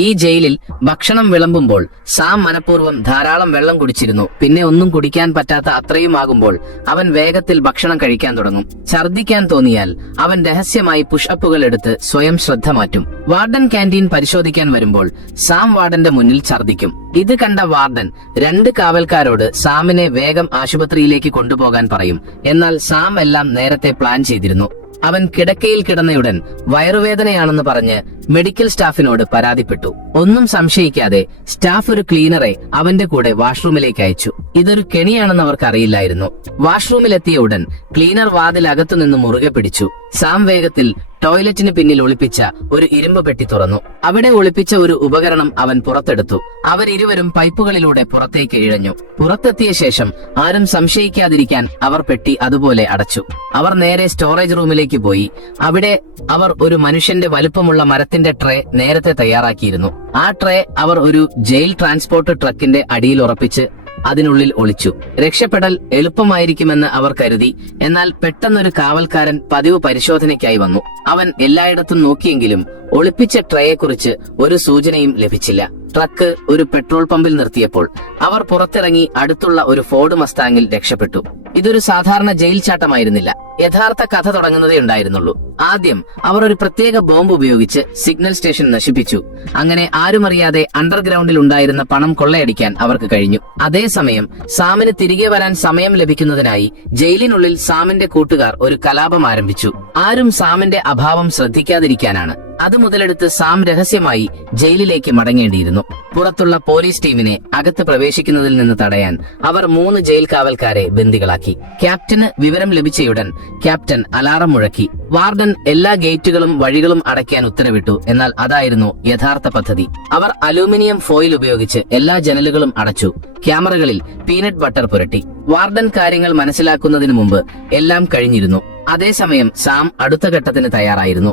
ഈ ജയിലിൽ ഭക്ഷണം വിളമ്പുമ്പോൾ സാം മനഃപൂർവ്വം ധാരാളം വെള്ളം കുടിച്ചിരുന്നു. പിന്നെ ഒന്നും കുടിക്കാൻ പറ്റാത്ത അത്രയും ആകുമ്പോൾ അവൻ വേഗത്തിൽ ഭക്ഷണം കഴിക്കാൻ തുടങ്ങും. ഛർദ്ദിക്കാൻ തോന്നിയാൽ അവൻ രഹസ്യമായി പുഷപ്പുകൾ എടുത്ത് സ്വയം ശ്രദ്ധ മാറ്റും. വാർഡൻ ക്യാന്റീൻ പരിശോധിക്കാൻ വരുമ്പോൾ സാം വാർഡന്റെ മുന്നിൽ ഛർദ്ദിക്കും. ഇത് കണ്ട വാർഡൻ 2 കാവൽക്കാരോട് സാമിനെ വേഗം ആശുപത്രിയിലേക്ക് കൊണ്ടുപോകാൻ പറയും. എന്നാൽ സാം എല്ലാം നേരത്തെ പ്ലാൻ ചെയ്തിരുന്നു. അവൻ കിടക്കയിൽ കിടന്നയുടൻ വയറുവേദനയാണെന്ന് പറഞ്ഞ് മെഡിക്കൽ സ്റ്റാഫിനോട് പരാതിപ്പെട്ടു. ഒന്നും സംശയിക്കാതെ സ്റ്റാഫ് ഒരു ക്ലീനറെ അവന്റെ കൂടെ വാഷ്റൂമിലേക്ക് അയച്ചു. ഇതൊരു കെണിയാണെന്ന് അവർക്ക് അറിയില്ലായിരുന്നു. വാഷ്റൂമിലെത്തിയ ഉടൻ ക്ലീനർ വാതിൽ അകത്തുനിന്ന് മുറുകെ പിടിച്ചു. സാം വേഗത്തിൽ ടോയ്ലറ്റിന് പിന്നിൽ ഒളിപ്പിച്ച ഒരു ഇരുമ്പ് പെട്ടി തുറന്നു. അവിടെ ഒളിപ്പിച്ച ഒരു ഉപകരണം അവൻ പുറത്തെടുത്തു. അവരിരുവരും പൈപ്പുകളിലൂടെ പുറത്തേക്ക് ഇഴഞ്ഞു. പുറത്തെത്തിയ ശേഷം ആരും സംശയിക്കാതിരിക്കാൻ അവർ പെട്ടി അതുപോലെ അടച്ചു. അവർ നേരെ സ്റ്റോറേജ് റൂമിലേക്ക് പോയി. അവിടെ അവർ ഒരു മനുഷ്യന്റെ വലുപ്പമുള്ള മരത്തിന്റെ ട്രേ നേരത്തെ തയ്യാറാക്കിയിരുന്നു. ആ ട്രേ അവർ ഒരു ജയിൽ ട്രാൻസ്പോർട്ട് ട്രക്കിന്റെ അടിയിൽ ഉറപ്പിച്ച് അതിനുള്ളിൽ ഒളിച്ചു. രക്ഷപ്പെടൽ എളുപ്പമായിരിക്കുമെന്ന് അവർ കരുതി. എന്നാൽ പെട്ടെന്നൊരു കാവൽക്കാരൻ പതിവ് പരിശോധനയ്ക്കായി വന്നു. അവൻ എല്ലായിടത്തും നോക്കിയെങ്കിലും ഒളിപ്പിച്ച ട്രേയെക്കുറിച്ച് ഒരു സൂചനയും ലഭിച്ചില്ല. ട്രക്ക് ഒരു പെട്രോൾ പമ്പിൽ നിർത്തിയപ്പോൾ അവർ പുറത്തിറങ്ങി അടുത്തുള്ള ഒരു ഫോർഡ് മസ്താങ്ങിൽ രക്ഷപ്പെട്ടു. ഇതൊരു സാധാരണ ജയിൽ ചാട്ടമായിരുന്നില്ല. യഥാർത്ഥ കഥ തുടങ്ങുന്നതേ ഉണ്ടായിരുന്നുള്ളൂ. ആദ്യം അവർ ഒരു പ്രത്യേക ബോംബ് ഉപയോഗിച്ച് സിഗ്നൽ സ്റ്റേഷൻ നശിപ്പിച്ചു. അങ്ങനെ ആരുമറിയാതെ അണ്ടർഗ്രൗണ്ടിൽ ഉണ്ടായിരുന്ന പണം കൊള്ളയടിക്കാൻ അവർക്ക് കഴിഞ്ഞു. അതേസമയം സാമിന് തിരികെ വരാൻ സമയം ലഭിക്കുന്നതിനായി ജയിലിനുള്ളിൽ സാമിന്റെ കൂട്ടുകാർ ഒരു കലാപം ആരംഭിച്ചു. ആരും സാമിന്റെ അഭാവം ശ്രദ്ധിക്കാതിരിക്കാനാണ്. അത് മുതലെടുത്ത് സാം രഹസ്യമായി ജയിലിലേക്ക് മടങ്ങേണ്ടിയിരുന്നു. പുറത്തുള്ള പോലീസ് ടീമിനെ അകത്ത് പ്രവേശിക്കുന്നതിൽ നിന്ന് തടയാൻ അവർ 3 ജയിൽ കാവൽക്കാരെ ബന്ദികളാക്കി. ക്യാപ്റ്റന് വിവരം ലഭിച്ചയുടൻ ക്യാപ്റ്റൻ അലാറം മുഴക്കി. വാർഡൻ എല്ലാ ഗേറ്റുകളും വഴികളും അടയ്ക്കാൻ ഉത്തരവിട്ടു. എന്നാൽ അതായിരുന്നു യഥാർത്ഥ പദ്ധതി. അവർ അലൂമിനിയം ഫോയിൽ ഉപയോഗിച്ച് എല്ലാ ജനലുകളും അടച്ചു. ക്യാമറകളിൽ പീനട്ട് ബട്ടർ പുരട്ടി. വാർഡൻ കാര്യങ്ങൾ മനസ്സിലാക്കുന്നതിനു മുമ്പ് എല്ലാം കഴിഞ്ഞിരുന്നു. അതേസമയം സാം അടുത്ത ഘട്ടത്തിന് തയ്യാറായിരുന്നു.